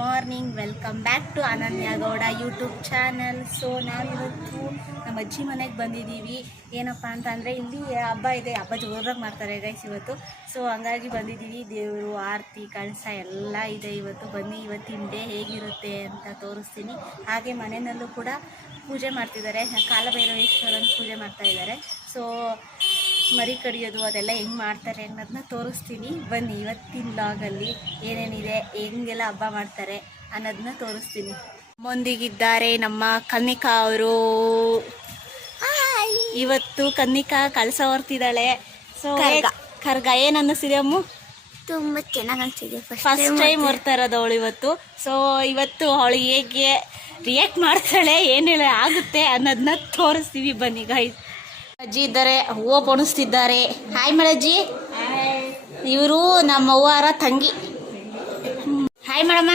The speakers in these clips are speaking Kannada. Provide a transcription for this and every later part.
Morning, welcome back to Ananya Gowda YouTube channel. So ನಾವಿವತ್ತು ನಮ್ಮ ಅಜ್ಜಿ ಮನೆಗೆ ಬಂದಿದ್ದೀವಿ. ಏನಪ್ಪ ಅಂತಂದರೆ, ಇಲ್ಲಿ ಹಬ್ಬ ಇದೆ. ಹಬ್ಬ ಜೋರಾಗಿ ಮಾಡ್ತಾರೆ ಗೈಸ್ ಇವತ್ತು. ಸೊ ಹಂಗಾಗಿ ಬಂದಿದ್ದೀವಿ. ದೇವರು, ಆರತಿ, ಕಳಸ ಎಲ್ಲ ಇದೆ ಇವತ್ತು. ಬನ್ನಿ, ಇವತ್ತಿನ ಡೇ ಹೇಗಿರುತ್ತೆ ಅಂತ ತೋರಿಸ್ತೀನಿ. ಹಾಗೆ ಮನೆಯಲ್ಲೂ ಕೂಡ ಪೂಜೆ ಮಾಡ್ತಿದ್ದಾರೆ. ಕಾಲಭೈರವೇಶ್ವರನ ಪೂಜೆ ಮಾಡ್ತಾ ಇದ್ದಾರೆ. ಸೊ ಮರಿ ಕಡಿಯೋದು ಅದೆಲ್ಲ ಹೆಂಗೆ ಮಾಡ್ತಾರೆ ಅನ್ನೋದನ್ನ ತೋರಿಸ್ತೀನಿ. ಬನ್ನಿ ಇವತ್ತಿನ ಲಾಗಲ್ಲಿ ಏನೇನಿದೆ ಹೆಂಗೆಲ್ಲ ಹಬ್ಬ ಮಾಡ್ತಾರೆ ಅನ್ನೋದನ್ನ ತೋರಿಸ್ತೀನಿ. ಮುಂದಿಗಿದ್ದಾರೆ ನಮ್ಮ ಕನ್ನಿಕಾ ಅವರು. ಇವತ್ತು ಕನ್ನಿಕಾ ಕಳಸ ಹೊರ್ತಿದ್ದಾಳೆ. ಸೊ ಕರ್ಗ. ಏನು ಅನ್ನಿಸ್ತಿದೆ ಅಮ್ಮ? ತುಂಬಾ ಚೆನ್ನಾಗಿ ಅನ್ಸಿದೆ ಫಸ್ಟ್ ಟೈಮ್ ಹೊರ್ತಾ ಇರೋದು ಅವಳು ಇವತ್ತು. ಸೊ ಇವತ್ತು ಅವಳು ಹೇಗೆ ರಿಯಾಕ್ಟ್ ಮಾಡ್ತಾಳೆ ಏನೆಲ್ಲ ಆಗುತ್ತೆ ಅನ್ನೋದನ್ನ ತೋರಿಸ್ತೀವಿ. ಬನ್ನಿ ಗಾಯ್ ಅಜ್ಜಿ ಇದ್ದಾರೆ ಹೂವು ಪೋಣಿಸ್ತಿದ್ದಾರೆ. ಹಾಯ್ ಮೇಡಜ್ಜಿ ಇವರು ನಮ್ಮ ಅವ್ವಾರ ತಂಗಿ ಹಾಯ್ ಮೇಡಮ್ಮ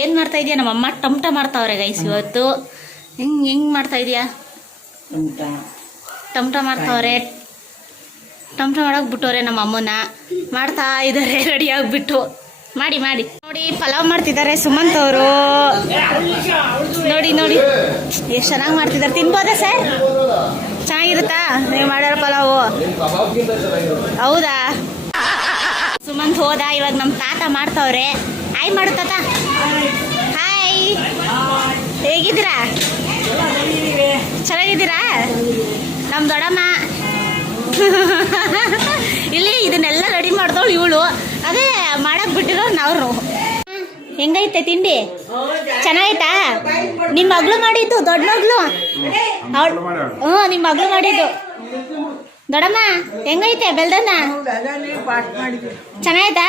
ಏನ್ ಮಾಡ್ತಾ ಇದೀಯ? ನಮ್ಮಮ್ಮ ಟಮಟ ಮಾಡ್ತಾವ್ರೆ ಗೈಸ್ ಇವತ್ತು. ಹೆಂಗ್ ಹೆಂಗ್ ಮಾಡ್ತಾ ಇದೀಯಾ? ಟಮಟ ಮಾಡ್ತಾವ್ರೆ. ಟಮಟ ಮಾಡಕ್ ಬಿಟ್ಟವ್ರೆ ನಮ್ಮ ಅಮ್ಮನ ಮಾಡ್ತಾ ಇದ್ದಾರೆ ರೆಡಿ ಆಗ್ಬಿಟ್ಟು. ಮಾಡಿ ಮಾಡಿ. ನೋಡಿ ಪಲಾವ್ ಮಾಡ್ತಿದ್ದಾರೆ ಸುಮಂತ್ ಅವರು. ನೋಡಿ ನೋಡಿ. ಎಷ್ಟು ಚೆನ್ನಾಗಿ ಮಾಡ್ತಿದ್ದಾರೆ. ತಿನ್ಬೋದಾ ಸರ್? ಚೆನ್ನಾಗಿರುತ್ತಾ ನೀವು ಮಾಡ್ಯಾರ ಪಲಾವು? ಹೌದಾ? ಸುಮಂತ್ ಹೋದ, ಇವಾಗ ನಮ್ಮ ತಾತ ಮಾಡ್ತಾವ್ರೆ. ಹಾಯ್ ಮಾಡು ಹಾಯ್ ಹೇಗಿದ್ದೀರಾ? ಚೆನ್ನಾಗಿದ್ದೀರಾ? ನಮ್ಮ ದೊಡ್ಡಮ್ಮ. ಇಲ್ಲಿ ಇದನ್ನೆಲ್ಲ ರೆಡಿ ಮಾಡ್ದವಳು ಇವಳು. ಅದೇ ಮಾಡಕ್ ಬಿಟ್ಟಿರೋ ನಾವು ಹೆಂಗೈತೆ ತಿಂಡಿ? ಚೆನ್ನಾಗೈತಾ? ನಿಮ್ಮ ಮಗಳು ಮಾಡಿದ್ದು ದೊಡ್ಡ ಮಗಳು? ಹ್ಮ್ ಹ್ಞೂ ನಿಮ್ಮ ಮಗಳು ಮಾಡಿದ್ದು. ದೊಡಮ್ಮ ಹೆಂಗೈತೆ ಬೆಲ್ದನ್ನ? ಚೆನ್ನಾಗೈತಾ?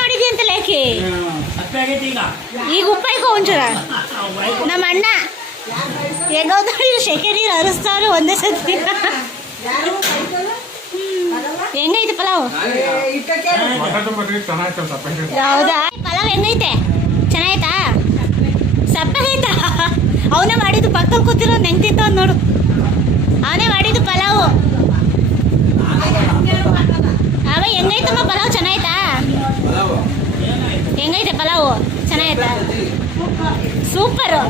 ಮಾಡಿದ್ವಿ ಅಂತ ಲೇಖಿ? ಈಗ. ಉಪ್ಪಾಯ್ಕೊ ಒಂಚೂರ. ನಮ್ಮ ಅಣ್ಣ ಹೆಂಗೋದ್ರು ಶೆಕೆ ನೀರು ಹರಿಸ್ತಾವ್ರೆ ಒಂದೇ ಸತಿ. ಹೆಂಗೈತೆ ಪಲಾವ್. ಹೌದಾ? ಪಲಾವ್ ಹೆಂಗೈತೆ ಚೆನ್ನಾಗೈತಾ? ಸಪ್ಪಗೈತಾ ಅವನೇ ಮಾಡಿದ್ದು ಪಕ್ಕದಲ್ಲಿ ಕೂತಿರೋ ಹೆಂಗ್ ತಿಂತವ್ ನೋಡು. ಅವನೇ ಮಾಡಿದ್ದು ಪಲಾವು. ಅವ ಹೆಂಗೈತಮ್ಮ ಪಲಾವ್? ಚೆನ್ನಾಗೈತಾ? ಹೆಂಗೈತೆ ಪಲಾವು? ಚೆನ್ನಾಗೈತಾ? ಸೂಪರು.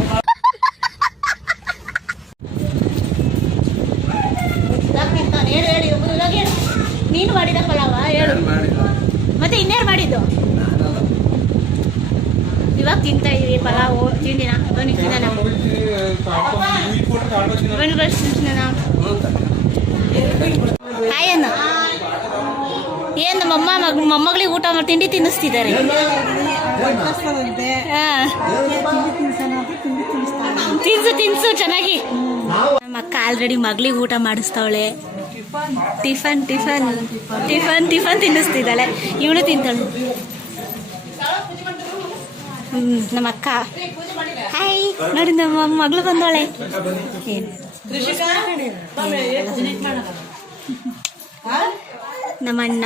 ಪಲಾವು ತಿಂಡಿನ ಬಸ್ ತಿನ್ನೋಣ. ಹಾಯ್ ಅನ್ನು ಏನ್ ನಮ್ಮ ಅಮ್ಮ ಮಗ್ ಮೊಮ್ಮಗಳಿಗೆ ಊಟ ಮಾಡಿ ತಿಂಡಿ ತಿನ್ನಿಸ್ತಿದ್ದಾರೆ. ತಿನ್ಸು ತಿನ್ಸು ಚೆನ್ನಾಗಿ. ನಮ್ಮ ಅಕ್ಕ ಆಲ್ರೆಡಿ ಮಗಳಿಗೆ ಊಟ ಮಾಡಿಸ್ತಾವಳೆ. ಟಿಫನ್ ಟಿಫನ್ ಟಿಫನ್ ಟಿಫನ್ ತಿನ್ನಿಸ್ತಿದ್ದಾಳೆ. ಇವಳು ತಿಂತಾಳೆ. ನಮ್ಮ ಅಕ್ಕ. ಹಾಯ್ ನೋಡಿ ನಮ್ಮ ಮಗಳು ಬಂದವಳೆ. ಏನು ನಮ್ಮ ಅಣ್ಣ.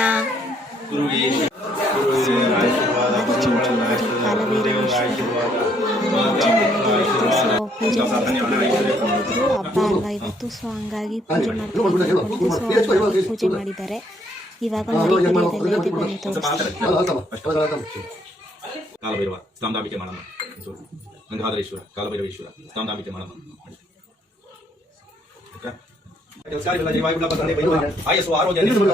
ಆದಿಚುಂಚನಗಿರಿ ಕಾಲಭೈರವೇಶ್ವರ ಸೊ ಪೂಜೆ ಮಾಡಿದ್ರು ಹಬ್ಬ ಅಲ್ವಾ ಇವತ್ತು ಸೊ ಹಂಗಾಗಿ ಪೂಜೆ ಮಾಡ್ಕೊಂಡು ಪೂಜೆ ಮಾಡಿದ್ದಾರೆ ಇವಾಗ ಮರಿ ಕಾಲಭೈರವ ಸಾಂದಾಂಬಿಕೆ ಮಾಡಮ್ಮ ಗಂಗಾಧರೇಶ್ವರ ಕಾಲಭೈರವೇಶ್ವರ ಸಾಂದಾಂಬಿಕೆ ಮಾಡಮ್ಮ ಓಕೆ? ನಮಸ್ಕಾರಗಳು ಜೀವಾಯುಳ್ಳಪ್ಪ ತಂದೆ ಬೈರವ. ಆಯಸ್ಸು ಆರೋಗ್ಯ ಮಂಡಲ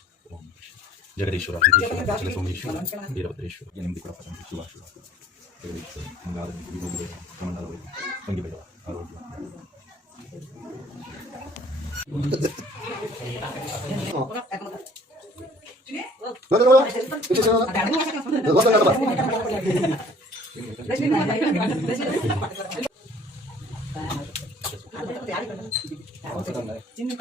జగదీశ్వర సోమేశ్వర వీరభద్రేశ్వర ఎనిమిది శివ శివ జగదీశ్వర మంగాధర విభోగుడు కమండాల పంగి భైరవ ఆరోగ్య చిన్న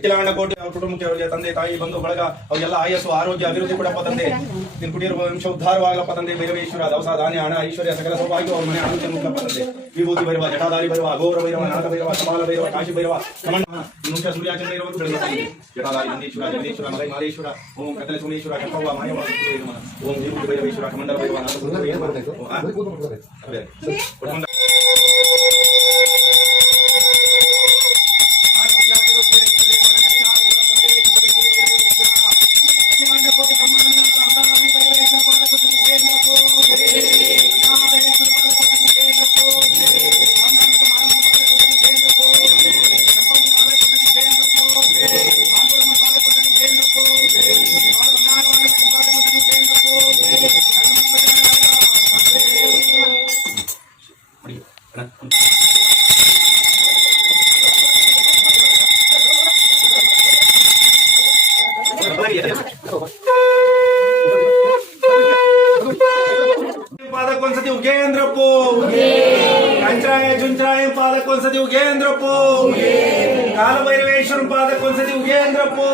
ಅಖಿಲಾಂಡ ಕೋಟಿ ಅವ್ರ ಕುಟುಂಬಕ್ಕೆ ತಂದೆ ತಾಯಿ ಬಂದು ಬಳಗ ಅವರಿಗೆಲ್ಲ ಆಯಸ್ಸು, ಆರೋಗ್ಯ, ಅಭಿವೃದ್ಧಿ ಕೂಡ ತಂದೆ. ನಿನ್ ಕುಡಿಯಿರುವ ವಂಶ ಉದ್ಧಾರವಾಗಲಪ್ಪ ತಂದೆ ಭೈರವೇಶ್ವರ, ದವಸ, ಧಾನ್ಯ, ಹಣ, ಐಶ್ವರ್ಯ, ಸಕಲ ಸೌಭಾಗ್ಯ, ಅವ್ರ ಮನೆ ಆನಂದ ಮುಖಪ್ಪ ತಂದೆ. ವಿಭೂತಿ ಭೈರವ ಜಟಾಧಾರಿ ಭೈರವ ಅಘೋರ ಭೈರವ, ನಾಗ ಭೈರವ ಸಮಾಲ ಭೈರವ, ಕಾಶಿ ಭೈರವ ಕಮಣ ಮುಖ್ಯ ಸೂರ್ಯಾಚಂದ್ರ ಇರುವಂತ ಜಟಾದಾರಿ ಜಟಾಧಾರಿ ನಂದೀಶ್ವರ, ಜಗದೀಶ್ವರ, ಮಲೈ ಮಾಲೇಶ್ವರ ಓಂ ಕಟಲ ಸೋಮೇಶ್ವರ, ಕಪ್ಪವ್ವ ಮಾಯವ ಓಂ ವಿಭೂತಿ ಭೈರವೇಶ್ವರ, ಕಮಂಡಲ ಭೈರವ ನಾಗ ಏನ್ ಪಾದಕ್ಕೊಂದ್ಸತಿ ಉಗೇಂದ್ರಪ್ಪು ಕಂಚರಾಯ ಜುಂಚರಾಯ ಪಾದಕ್ಕೊಂದ್ಸತಿ ಉಗೇಂದ್ರಪ್ಪು ಕಾಲಭೈರವೇಶ್ವರ ಪಾದಕ್ಕೊಂದ್ಸತಿ ಉಗೇಂದ್ರಪ್ಪು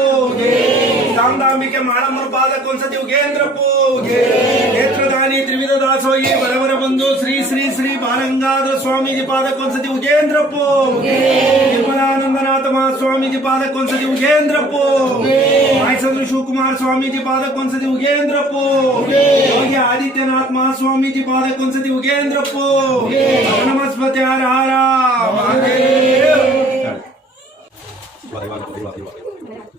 ಕಾಮದಾಂಬಿಕೆ ಮಾಳಮ್ಮರ ಪಾದಕ್ಕೊಂದ್ಸತಿ ಉಗೇಂದ್ರಪ್ಪು ನೇತ್ರದಾನಿ ತ್ರಿವಿಧ ದಾಸೋಹಿ ಬರವರ ಬಂಧು ಶ್ರೀ ಶ್ರೀ ಶ್ರೀ ಬಾಲಗಂಗಾಧರ ಸ್ವಾಮೀಜಿ ಪಾದಕ್ಕೊಂದ್ಸತಿ ಉಗೇಂದ್ರಪ್ಪು ನಿರ್ಮಲಾನಂದನಾಥ ಮಹಾಸ್ವಾಮೀಜಿ ಪಾದಕ್ಕೊಂದ್ಸತಿ ಉಗೇಂದ್ರಪ್ಪು ಮಾಯಸಂದ್ರ ಶಿವಕುಮಾರ್ ಸ್ವಾಮೀಜಿ ಪಾದಕ್ಕೊಂದ್ಸತಿ ಉಗೇಂದ್ರಪ್ಪು ಯೋಗಿ ಆದಿತ್ಯನಾಥ್ ಮಹಾಸ್ವಾಮೀಜಿ ಪಾದಕ್ಕೊಂದ್ಸತಿ ಉಗೇಂದ್ರಪ್ಪು ನಮಸ್ಪತಿ ಹಾರ ಹಾರ.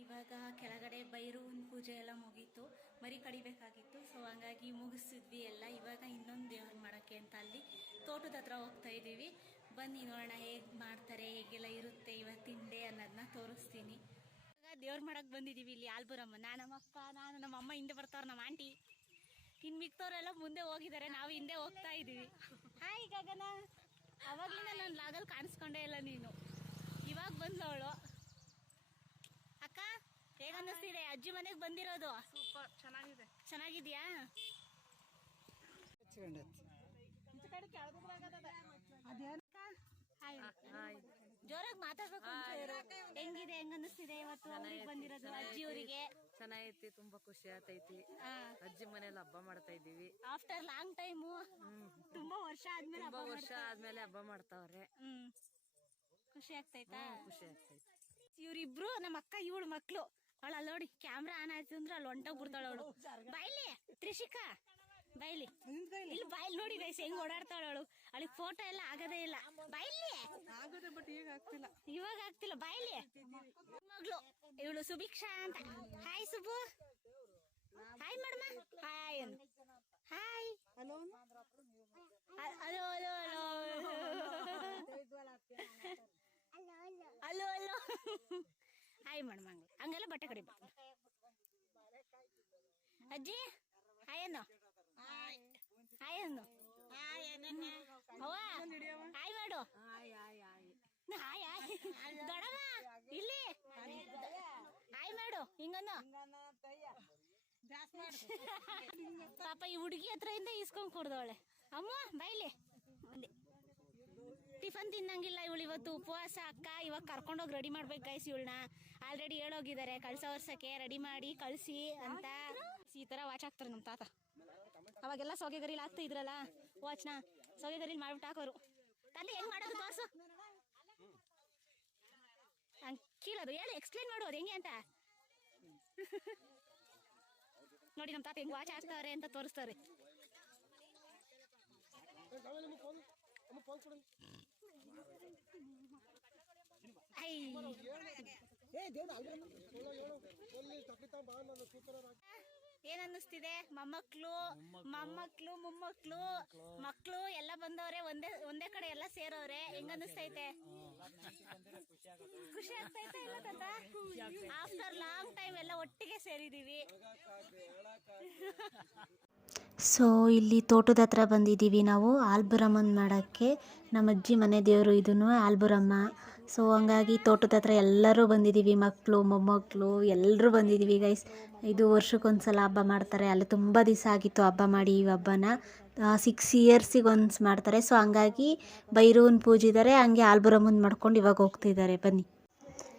ಇವಾಗ ಕೆಳಗಡೆ ಬೈರೂನ್ ಪೂಜೆ ಎಲ್ಲ ಮುಗೀತು ಮರಿ ಕಡಿಬೇಕಾಗಿತ್ತು ಹಂಗಾಗಿ ಮುಗಿಸಿದ್ವಿ ಎಲ್ಲ. ಇವಾಗ ಇನ್ನೊಂದು ದೇವ್ರ ಮಾಡೋಕ್ಕೆ ಅಂತ ಅಲ್ಲಿ ತೋಟದ ಹತ್ರ ಹೋಗ್ತಾ ಇದ್ದೀವಿ. ಬನ್ನಿ ನೋಡೋಣ ಹೇಗೆ ಮಾಡ್ತಾರೆ, ಹೇಗೆಲ್ಲ ಇರುತ್ತೆ ಇವತ್ತಿನ ಡೇ ಅನ್ನೋದನ್ನ ತೋರಿಸ್ತೀನಿ. ಇವಾಗ ದೇವ್ರ ಮಾಡೋಕ್ಕೆ ಬಂದಿದ್ದೀವಿ ಇಲ್ಲಿ ಆಲ್ಬುರಮ್ಮ. ನಾನು ನಮ್ಮಪ್ಪ ನಾನು ನಮ್ಮ ಅಮ್ಮ ಹಿಂದೆ ಬರ್ತಾವ್ರ, ನಮ್ಮ ಆಂಟಿ. ಇನ್ನು ಮಿಕ್ತವ್ರೆಲ್ಲ ಮುಂದೆ ಹೋಗಿದ್ದಾರೆ, ನಾವು ಹಿಂದೆ ಹೋಗ್ತಾ ಇದ್ದೀವಿ. ಹಾಯ್ ಗಗನ. ಅವಾಗಲಿಂದ ನಾನು ಲಾಗಲ್ಲಿ ಕಾಣಿಸ್ಕೊಂಡೇ ಇಲ್ಲ ನೀನು. ಇವಾಗ ಬಂದವಳು ಅಕ್ಕ ಹೇಗನ್ನಿಸ್ತಿದೆ ಅಜ್ಜಿ ಮನೆಗೆ ಬಂದಿರೋದು? ಸೂಪರ್, ಚೆನ್ನಾಗಿದೆ. ಚೆನ್ನಾಗಿದ್ಯಾ? ಜೋರಾಗಿ ಮಾತಾಡ್ಬೇಕು. ಹೆಂಗಿದೆ ಹೆಂಗ ಅನ್ನಿಸ್ತಿದೆ ಇವತ್ತು ಊರಿಗೆ ಬಂದಿರೋದು ಅಜ್ಜಿ ಊರಿಗೆ? ಚೆನ್ನಾಗೈತಿ ತುಂಬಾ ಖುಷಿ ಆಗ್ತೈತಿ. ಅಜ್ಜಿ ಮನೇಲಿ ಹಬ್ಬ ಮಾಡ್ತಾ ಇದೀವಿ ಆಫ್ಟರ್ ಲಾಂಗ್ ಟೈಮ್ ತುಂಬಾ ವರ್ಷ ಆದ್ಮೇಲೆ ತುಂಬಾ ವರ್ಷ ಆದ್ಮೇಲೆ ಹಬ್ಬ ಮಾಡ್ತಾವ್ರೆ. ಖುಷಿ ಆಗ್ತೈತಾ? ಖುಷಿ ಆಗ್ತೈತಿ. ಇವ್ರಿಬ್ರು ನಮ್ಮ ಅಕ್ಕ ಇವಳು ಮಕ್ಳು. ಅವಳ ನೋಡಿ ಕ್ಯಾಮ್ರಾ ಆನ್ ಆಯ್ತು ಅಂದ್ರೆ ಅಲ್ಲಿ ಹೊಂಟೋಗ್ ಬಿಡ್ತಾಳ ಅವಳು. ಬೈಲಿ ತ್ರಿಶಿಕಾ ಬೈಲಿ. ಇಲ್ಲಿ ಬಾಯ್ಲಿ ನೋಡಿ ಗೈಸ್ ಹೆಂಗ್ ಓಡಾಡ್ತಾಳ ಅವಳು. ಅವಳಿಗೆ ಫೋಟೋ ಎಲ್ಲ ಆಗದೇ ಇಲ್ಲ. ಬೈಲಿ. ಇವಾಗ ಆಗ್ತಿಲ್ಲ ಬಾಯ್ಲಿ ಮಗ್ಳು ಇವಳು ಸುಭಿಕ್ಷಾ ಅಂತ. Hi Subbu hi madam. Hi hi hello hello hello hello hello hi madam ಹಂಗೆ ಹಂಗೆಲ್ಲ ಬಟ್ಟೆ ಕಡಿಬೇಕು ಅಜ್ಜಿ, ಹಾಯ್ ಹಾಯನು ಹಾಯ್ ಅನ್ನು. ಅವ್ವ, ಹಾಯ್ ಮಾಡು. Hi hi. ದೊಡಮ್ಮ ಇಲ್ಲಿ. ಹಾಯ್ ಮಾಡು, ಹಿಂಗನ್ನು. ಪಾಪ ಈ ಹುಡುಗಿ ಇಂದ ಇಸ್ಕೊಂಡ್ ಕುಡ್ದವಳೆ. ಅಮ್ಮ ಬಾಯ್ಲಿ ಟಿಫನ್ ತಿನ್ನಂಗಿಲ್ಲ ಇವಳು ಇವತ್ತು ಉಪವಾಸ ಅಕ್ಕ ಇವಾಗ ಕರ್ಕೊಂಡೋಗಿ ರೆಡಿ ಮಾಡ್ಬೇಕು ಗೈಸ್ ಇವಳನ್ನ. ಆಲ್ರೆಡಿ ಹೇಳೋಗಿದ್ದಾರೆ ಕಳ್ಸೋ ವರ್ಷಕ್ಕೆ ರೆಡಿ ಮಾಡಿ ಕಳಿಸಿ ಅಂತ. ಈ ಥರ ವಾಚ್ ಹಾಕ್ತಾರೆ ನಮ್ಮ ತಾತ. ಅವಾಗೆಲ್ಲ ಸೋಗೆ ಗರಿಲ್ ಹಾಕ್ತಾ ಇದ್ರಲ್ಲ ವಾಚ್ನ ಸೋಗೆ ಗರಿಲ್ ಮಾಡ್ಬಿಟ್ಟು ಹಾಕೋರು. ತಂದೆ ಹೆಂಗ್ ಮಾಡೋದು ತೋರ್ಸು. ಹಂಗೆ ಕೀಳೋದು ಹೇಳಿ ಎಕ್ಸ್ಪ್ಲೇನ್ ಮಾಡು ಅದು ಹೆಂಗೆ ಅಂತ. ನೋಡಿ ನಮ್ಮ ತಾತ ಹೆಂಗ್ ವಾಚ್ ಹಾಕ್ತಾವ್ರೆ ಅಂತ ತೋರಿಸ್ತಾರೆ. ಐ ಏನ್ ಅನ್ನಿಸ್ತಿದೆ? ಮೊಮ್ಮಕ್ಳು ಮೊಮ್ಮಕ್ಳು ಮೊಮ್ಮಕ್ಳು, ಮಕ್ಳು ಎಲ್ಲ ಬಂದವ್ರೆ, ಒಂದೇ ಒಂದೇ ಕಡೆ ಎಲ್ಲ ಸೇರವ್ರೆ ಹೆಂಗ ಅನ್ನಿಸ್ತೈತೆ? ಖುಷಿ ಆಗ್ತೈತೆ ಇಲ್ಲ ತಾತ? ಆಫ್ಟರ್ ಲಾಂಗ್ ಟೈಮ್ ಎಲ್ಲ ಒಟ್ಟಿಗೆ ಸೇರಿದೀವಿ. ಸೊ ಇಲ್ಲಿ ತೋಟದ ಹತ್ರ ಬಂದಿದ್ದೀವಿ ನಾವು, ಆಲ್ಬುರಮ್ಮನ ಮಾಡೋಕ್ಕೆ ನಮ್ಮ ಅಜ್ಜಿ ಮನೆ ದೇವರು ಇದನ್ನು ಆಲ್ಬುರಮ್ಮ. ಸೊ ಹಂಗಾಗಿ ತೋಟದ ಹತ್ರ ಎಲ್ಲರೂ ಬಂದಿದ್ದೀವಿ ಮಕ್ಕಳು ಮೊಮ್ಮಕ್ಕಳು ಎಲ್ಲರೂ ಬಂದಿದ್ದೀವಿ ಗೈಸ್ ಇದು ವರ್ಷಕ್ಕೊಂದ್ಸಲ ಹಬ್ಬ ಮಾಡ್ತಾರೆ, ಅಲ್ಲಿ ತುಂಬ ದಿವಸ ಆಗಿತ್ತು ಹಬ್ಬ ಮಾಡಿ ಈ ಹಬ್ಬನ. ಸಿಕ್ಸ್ ಇಯರ್ಸಿಗೆ ಒನ್ಸ್ ಮಾಡ್ತಾರೆ. ಸೊ ಹಂಗಾಗಿ ಭೈರವನ್ ಪೂಜಿದ್ದಾರೆ ಹಂಗೆ ಆಲ್ಬುರಮ್ಮನ ಮಾಡ್ಕೊಂಡು ಇವಾಗ ಹೋಗ್ತಿದ್ದಾರೆ, ಬನ್ನಿ.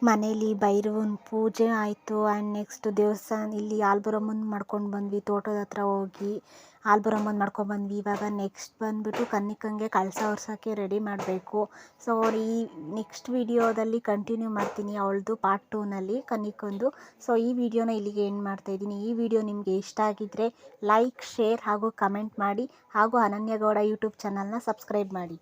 ಮನೇಲಿ ಭೈರವನ ಪೂಜೆ ಆಯಿತು. ಆ್ಯಂಡ್ ನೆಕ್ಸ್ಟ್ ದೇವಸ್ಥಾನ ಇಲ್ಲಿ ಆಲ್ಬುರಮ್ಮನ ಮಾಡ್ಕೊಂಡು ಬಂದ್ವಿ. ತೋಟದ ಹತ್ರ ಹೋಗಿ ಆಲ್ಬುರಮ್ಮನ ಮಾಡ್ಕೊಂಡು ಬಂದ್ವಿ. ಇವಾಗ ನೆಕ್ಸ್ಟ್ ಬಂದುಬಿಟ್ಟು ಕನ್ನಿಕಂಗೆ ಕಳಸ ಹೊರ್ಸೋಕ್ಕೆ ರೆಡಿ ಮಾಡಬೇಕು. ಸೊ ಈ ನೆಕ್ಸ್ಟ್ ವಿಡಿಯೋದಲ್ಲಿ ಕಂಟಿನ್ಯೂ ಮಾಡ್ತೀನಿ ಅವಳದು ಪಾರ್ಟ್ ಟೂನಲ್ಲಿ ಕನ್ನಿಕೊಂದು. ಸೊ ಈ ವಿಡಿಯೋನ ಇಲ್ಲಿಗೆ ಎಂಡ್ ಮಾಡ್ತಾ ಇದ್ದೀನಿ. ಈ ವಿಡಿಯೋ ನಿಮಗೆ ಇಷ್ಟ ಆಗಿದ್ದರೆ ಲೈಕ್ ಶೇರ್ ಹಾಗೂ ಕಮೆಂಟ್ ಮಾಡಿ ಹಾಗೂ ಅನನ್ಯಗೌಡ ಯೂಟ್ಯೂಬ್ ಚಾನಲ್ನ ಸಬ್ಸ್ಕ್ರೈಬ್ ಮಾಡಿ.